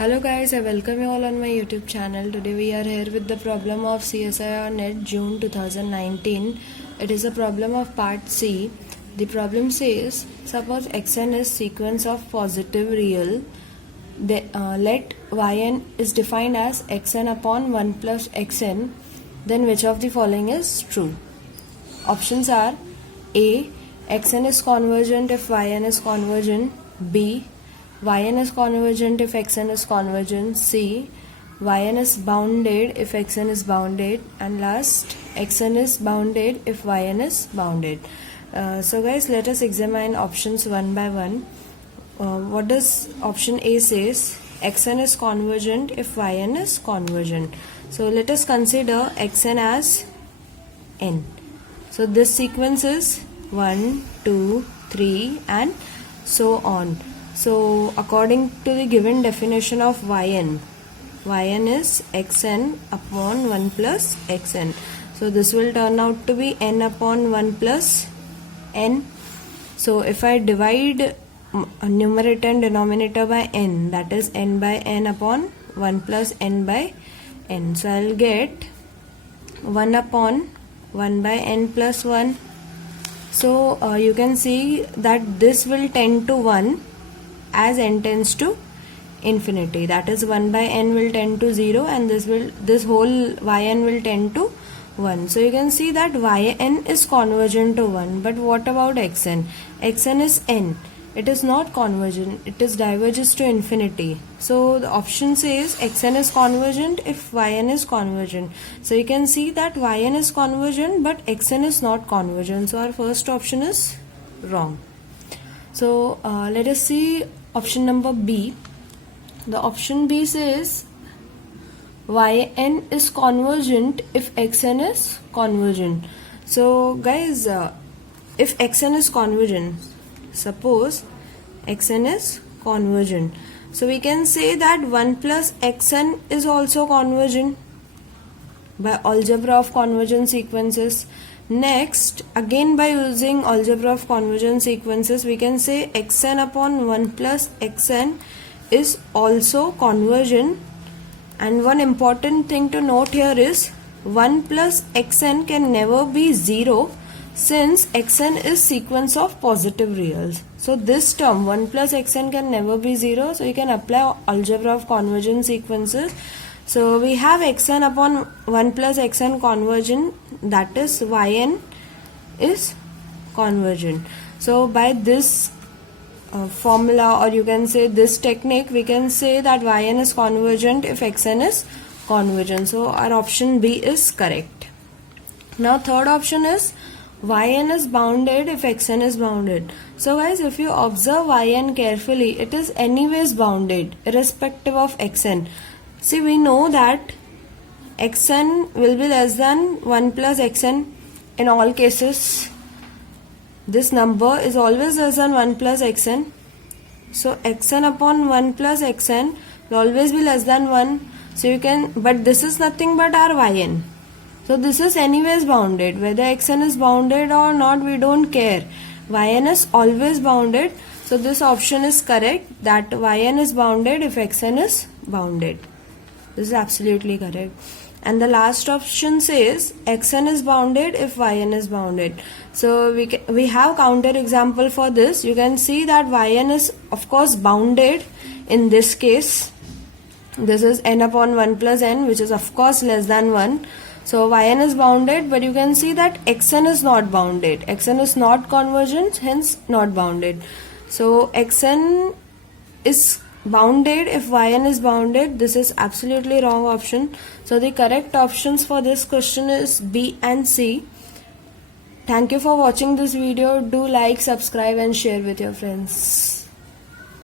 Hello guys, I welcome you all on my YouTube channel. Today we are here with the problem of CSIR Net June 2019. It is a problem of part C. The problem says, suppose xn is sequence of positive real. Let yn is defined as xn upon 1 plus xn. Then which of the following is true? Options are A. xn is convergent if yn is convergent. B. yn is convergent if xn is convergent. C. yn is bounded if xn is bounded. And last, xn is bounded if yn is bounded. So guys, let us examine options one by one. What does option A says? xn is convergent if yn is convergent. So let us consider xn as n. So this sequence is 1, 2, 3 and so on. So according to the given definition of yn is xn upon 1 plus xn. So this will turn out to be n upon 1 plus n. So if I divide numerator and denominator by n, that is n by n upon 1 plus n by n. So I will get 1 upon 1 by n plus 1. So you can see that this will tend to 1 as n tends to infinity, that is 1 by n will tend to 0 and this whole yn will tend to 1. So you can see that yn is convergent to 1. But what about xn? Xn is n. It is not convergent. It is diverges to infinity. So the option says xn is convergent if yn is convergent. So you can see that yn is convergent but xn is not convergent. So our first option is wrong. So let us see option number B. The option B says yn is convergent if xn is convergent. So guys, if xn is convergent, suppose xn is convergent, so we can say that 1 plus xn is also convergent by algebra of convergent sequences. Next, again by using algebra of convergent sequences, we can say xn upon 1 plus xn is also convergent. And one important thing to note here is 1 plus xn can never be 0 since xn is sequence of positive reals. So this term 1 plus xn can never be 0. So you can apply algebra of convergent sequences. So we have xn upon 1 plus xn convergent, that is yn is convergent. So by this formula, or you can say this technique, we can say that yn is convergent if xn is convergent. So our option B is correct. Now third option is yn is bounded if xn is bounded. So guys, if you observe yn carefully, it is anyways bounded irrespective of xn. See, we know that xn will be less than 1 plus xn in all cases. This number is always less than 1 plus xn. So xn upon 1 plus xn will always be less than 1. So you can, but this is nothing but our yn. So this is anyways bounded. Whether xn is bounded or not, we don't care. Yn is always bounded. So this option is correct, that yn is bounded if xn is bounded. This is absolutely correct. And the last option says xn is bounded if yn is bounded. So we have counter example for this. You can see that yn is of course bounded in this case. This is n upon 1 plus n, which is of course less than 1. So yn is bounded, but you can see that xn is not bounded. Xn is not convergent, hence not bounded. So xn is bounded if yn is bounded. This is absolutely wrong option. So the correct options for this question is B and C. Thank you for watching this video. Do like, subscribe and share with your friends.